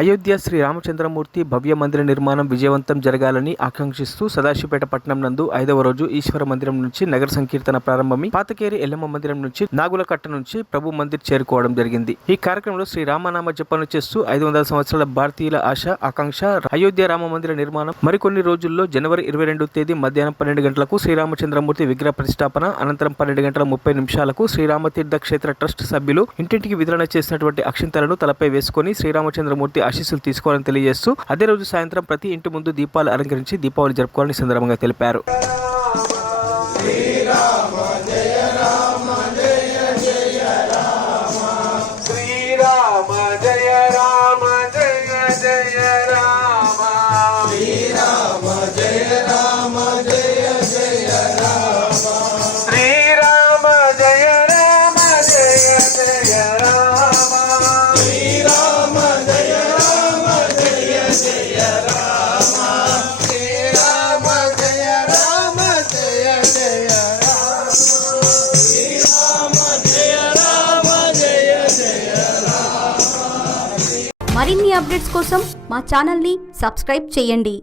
అయోధ్య శ్రీ రామచంద్రమూర్తి భవ్య మందిర నిర్మాణం విజయవంతం జరగాలని ఆకాంక్షిస్తూ సదాశివపేట పట్టణం నందు 5వ రోజు ఈశ్వర మందిరం నుంచి నగర సంకీర్తన ప్రారంభమై పాతకేరి ఎల్లమ్మ మందిరం నుంచి నాగులకట్ట నుంచి ప్రభు మందిర్ చేరుకోవడం జరిగింది. ఈ కార్యక్రమంలో శ్రీ రామనామ జపన చేస్తూ 500 సంవత్సరాల భారతీయుల ఆశ ఆకాంక్ష అయోధ్య రామ మందిర నిర్మాణం మరికొన్ని రోజుల్లో జనవరి 22వ తేదీ మధ్యాహ్నం 12 గంటలకు శ్రీరామచంద్రమూర్తి విగ్రహ ప్రతిష్టాపన అనంతరం 12:30 శ్రీరామతీర్థ క్షేత్ర ట్రస్ట్ సభ్యులు ఇంటింటికి వితరణ చేసినటువంటి అక్షింతలను తలపై వేసుకొని శ్రీరామచంద్రమూర్తి ఆశీస్సులు తీసుకోవాలని తెలియజేస్తూ అదే రోజు సాయంత్రం ప్రతి ఇంటి ముందు దీపాలు అలంకరించి దీపావళి జరుపుకోవాలని సందర్భంగా తెలిపారు. మరిన్ని అప్డేట్స్ కోసం మా ఛానల్ని సబ్స్క్రైబ్ చేయండి.